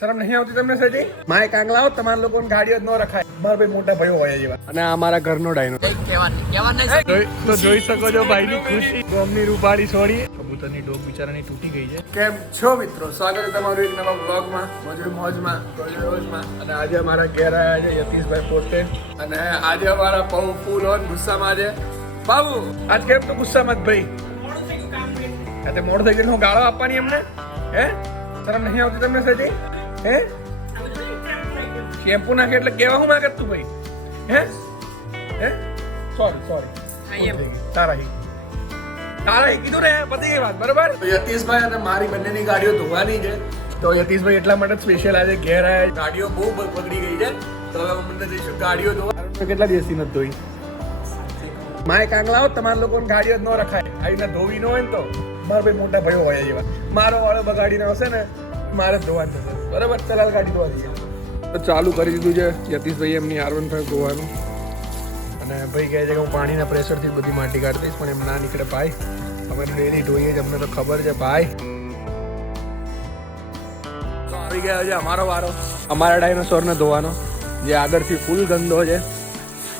શરમ નહીં આવતી તમને સજી? માય કાંગલાઓ તમારા લોકોને ગાડીઓ જ ન રખાય. મારા ભાઈ મોટા ભાઈઓ હોય જેવા. અને આ મારા ઘરનો ડાયનો તો જોઈ શકો છો ભાઈની ખુશી. ગોમની રૂપાળી છોડી કબૂતરની ડોક બિચારાની તૂટી ગઈ છે. કેમ છો મિત્રો? સ્વાગત છે તમારું એક નવા વ્લોગમાં, મોજમાં રોજમાં. અને આજે અમારા ઘેર આવ્યા છે યતીશભાઈ પોતે. અને આજે અમારા પૌ ફૂલ ઓન ગુસ્સામાં છે. બાબુ આજ કેમ તો ગુસ્સામાં જ ભાઈ? મોડું થઈ ગયું, ગાળો આપવાની એમને? હે શરમ નહીં આવતી તમને સજી? હે શેમ્પુ નાખે એટલે કેવા હું માંગે તું ભાઈ? હે હે સોરી તારા કીધું ને, પતી ગઈ વાત. બરાબર. યતીશભાઈ અને મારી બંનેની ગાડીઓ ધોવાની છે. તો યતીશભાઈ એટલા માટે સ્પેશિયલ આજે ઘેર આવ્યા. ગાડીઓ બહુ બગડી ગઈ છે, તો હવે મને જઈશું ગાડીઓ ધોવા. કેટલા દિવસથી નથી ધોઈ? માય કાંગલાઓ તમારા લોકોને ગાડીઓ જ ન રખાય. આવીને ધોવી ન હોય ને તો મારા ભાઈ મોટા ભાઈઓ હોય જેવા. મારો વાળો બગાડીને આવશે ને મારે ધોવાનું થશે. બરાબર. ચલાલ ગાડી ધોવા દઈએ. તો ચાલુ કરી દીધું છે યતીશભાઈ એમની R15 ધોવાનું. અને ભાઈ કહે છે કે હું પાણીના પ્રેશરથી બધી માટી કાઢી દઈશ, પણ એમ ના નીકળે ભાઈ. અમે ડેલી ધોઈએ જ, અમને તો ખબર છે ભાઈ. તો આવી ગયો છે અમારો વારો, અમારા ડાયનોસોરને ધોવાનો. જે આગળથી ફૂલ ગંદો છે,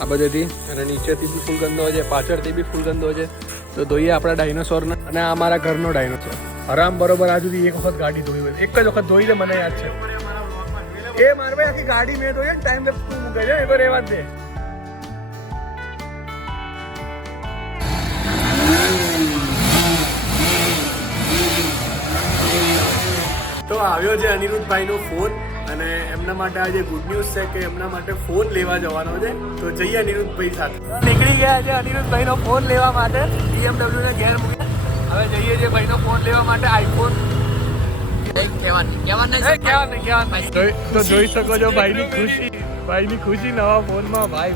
આ બધેથી, અને નીચેથી બી ફૂલ ગંદો છે, પાછળથી બી ફૂલ ગંદો છે. તો ધોઈએ આપણા ડાયનોસોરને. અને આ અમારા ઘરનો ડાયનોસોર આરામ બરોબર આજ સુધી એક વખત ગાડી ધોઈ હોય, એક જ વખત ધોઈ દે, મને યાદ છે. એ મારે ભાઈ આખી ગાડી મેં ધોઈ ને ટાઈમ તું મૂકે છે, એ તો રહેવા જ દે. તો આવ્યો છે અનિરુદ્ધભાઈનો ફોન, અને એમના માટે આજે ગુડ ન્યૂઝ છે કે એમના માટે ફોન લેવા જવાનો છે. તો જઈએ અનિરુદ્ધભાઈ સાથે. નીકળી ગયા છે અનિરુદ્ધભાઈનો ફોન લેવા માટે. BMW ને ઘેર મૂકી હવે જઈએ છીએ ભાઈનો ફોન લેવા માટે. આઈફોન તો જોઈ શકો છો ભાઈની ખુશી નવા ફોનમાં. ભાઈ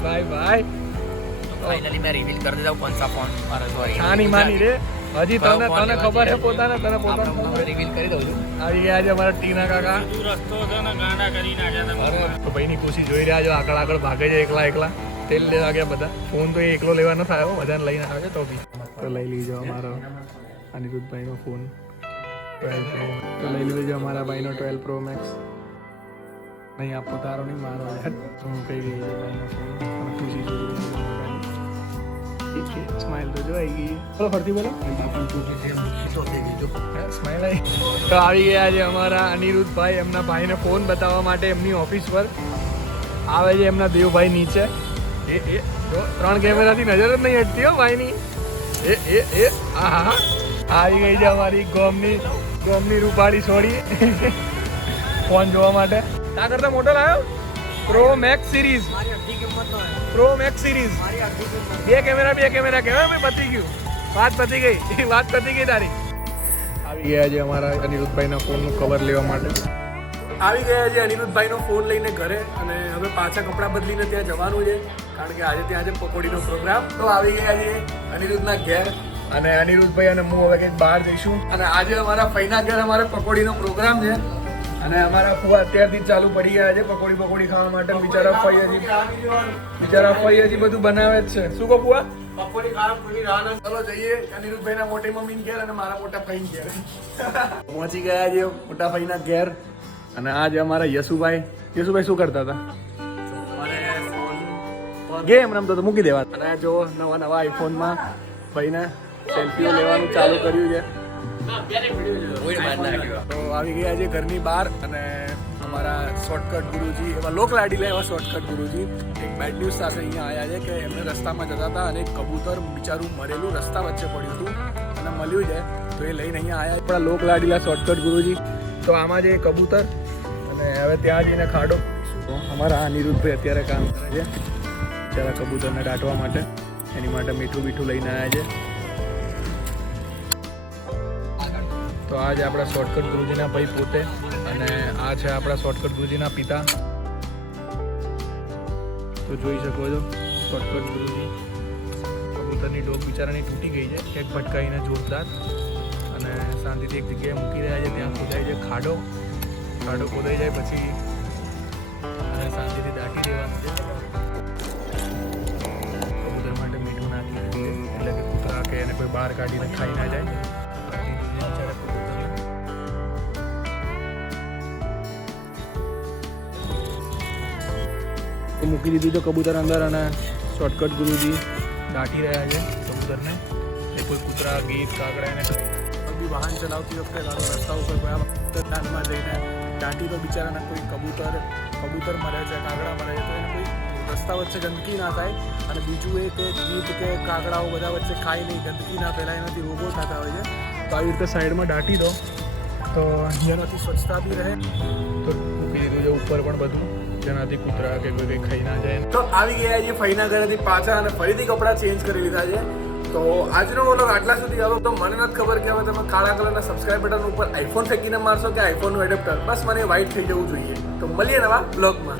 ફાઇનલી મેં રિવીલ કરી દીધા કોણ સા ફોન મારા. સોરી છાની માની રે. હજી તને ખબર છે પોતાને, તને પોતાને રિવીલ કરી દઉં છું. આવી ગયા છે અમારા ટીના કાકા. રસ્તો છે ને ગાંડા કરી નાખ્યા. તો ભાઈની ખુશી જોઈ રહ્યા છો. આગળ ભાગે છે એકલા. તેલ લેવા ગયા બધા. ફોન તો એકલો લેવા ન થાય, બધાને લઈને આવે તો બી. તો લઈ લીજો અમારો અનિરુદ્ધભાઈનો ફોન 12 Pro. તો લઈ લીધો અમારા ભાઈનો 12 Pro Max. નહીં આપો, તારો નહીં મારો. હું કઈ ગઈ છે ભાઈનો ફોન. ખુશી જોઈ સ્માઈલ તો જોઈ ગઈ. બોલો ફરતી બોલો. સ્માઈલ આવી. તો આવી ગયા છે અમારા અનિરુદ્ધભાઈ એમના ભાઈને ફોન બતાવવા માટે એમની ઓફિસ પર. આવે છે એમના દેવભાઈ નીચે. એ જો 3 કેમેરાથી નજર જ નહીં હટતી હો ભાઈની. હા આવી ગઈ છે અમારી ગોમની રૂપાળી છોડી ફોન જોવા માટે. ત્યાં કરતા મોટો લાવ્યો પ્રો મેક્સ સિરીઝ. બે કેમેરા કહેવાય. મેં પતી ગયું, વાત પતી ગઈ તારી. આવી ગયા છે અમારા અનિરુદ્ધભાઈના ફોનનું કવર લેવા માટે. આવી ગયા છે અનિરુદ્ધભાઈનો ફોન લઈને ઘરે. અને હવે પાછા કપડાં બદલીને ત્યાં જવાનું છે, કારણ કે આજે ત્યાં છે પકોડીનો પ્રોગ્રામ. તો આવી ગયા છે અનિરુદ્ધના ઘેર. અને અનિરુદ્ધભાઈ અને હું હવે કંઈક બહાર જઈશું. અને આજે અમારા ફઈના ઘેર અમારે પકોડીનો પ્રોગ્રામ છે. અને અમારા ફુવા અત્યારથી જ ચાલુ પડી ગયા છે પકોડી ખાવા માટે. બિચારા ફઈ હજી બધું બનાવે જ છે. શું કહો ફુવા? પકોડી ખાવા પૂરી રાહ. ચલો જઈએ અનિરુદ્ધભાઈના મોટી મમ્મી ઘેર અને મારા મોટા ફઈ ઘેર. પહોંચી ગયા છે મોટા ફઈના ઘેર. અને આજે અમારા યશુભાઈ શું કરતા હતા? ગેમ રમતો તો મૂકી દેવા. અને જો નવા આઈફોનમાં ભાઈને સેલ્ફીઓ લેવાનું ચાલુ કર્યું છે. તો આવી ગયા છે ઘરની બહાર. અને અમારા શોર્ટકટ ગુરુજી, એવા લોકલાડીલા એવા શોર્ટકટ ગુરુજી એક બેડ ન્યૂઝ સાથે અહીંયા આવ્યા છે કે એમને રસ્તામાં જતા હતા અને એક કબૂતર બિચારું મરેલું રસ્તા વચ્ચે પડ્યું હતું અને મળ્યું છે. તો એ લઈને અહીંયા આવ્યા આપણા લોકલાડીલા શોર્ટકટ ગુરુજી. તો આમાં જે કબૂતર, અને હવે ત્યાં જઈને ખાડો. અમારા અનિરુદ્ધભાઈ અત્યારે કામ કરે છે બિચારા કબૂતરને દાટવા માટે. એની માટે મીઠું લઈને આવ્યા છે. તો આ છે આપણા શોર્ટકટ ગુરુજીના ભાઈ પોતે. અને આ છે આપણા શોર્ટકટ ગુરુજીના પિતા. તો જોઈ શકો છો શોર્ટકટ ગુરુજી. કબૂતરની ડોક બિચારાની તૂટી ગઈ છે, એક ભટકાઈને જોરદાર. અને શાંતિથી એક જગ્યાએ મૂકી રહ્યા છે. ત્યાં ખોદાઈ છે ખાડો ખોદાઈ જાય પછી અને શાંતિથી દાટી દેવાનું છે. કબૂતર માટે મીઠું નાખી એટલે કે કૂતરા કે એને કોઈ બહાર કાઢીને ખાઈ ના જાય. મૂકી દીધું તો કબૂતર અંદર અને શોર્ટકટ ગુરુજી દાટી રહ્યા છે કબૂતરને. એ કોઈ કૂતરા ગીત કાગડા એને બધી વાહન ચલાવતી વખતે રસ્તા ઉપર ગયા દાનમાં જઈને દાટી તો બિચારાના કોઈ કબૂતર મરે છે, કાગડા મરે છે, તો એને કોઈ રસ્તા વચ્ચે ગંદકી ના થાય. અને બીજું એ કે ગીત કે કાગડાઓ બધા વચ્ચે ખાઈ નહીં, ગંદકી ના ફેલાય, એનાથી રોગો થતા હોય છે. તો આવી રીતે સાઈડમાં દાટી દો તો અહીંયાથી સ્વચ્છતા બી રહે. તો મૂકી દીધું છે ઉપર પણ બધું, જેનાથી કૂતરા કે કોઈ કંઈ ખાઈ ના જાય. તો આવી ગયા છે ફઈના ઘરેથી પાછા અને ફરીથી કપડાં ચેન્જ કરી લીધા છે. તો આજનો વ્લોગ આટલા સુધી આવ્યો. તો મને નથી ખબર કે હવે તમે કાળા કલરના સબસ્ક્રાઇબ બટન ઉપર આઈફોન ફેંકીને મારશો કે આઈફોનનું એડેપ્ટર. બસ મને વ્હાઇટ થઈ જવું જોઈએ. તો મળીએ નવા બ્લોગમાં.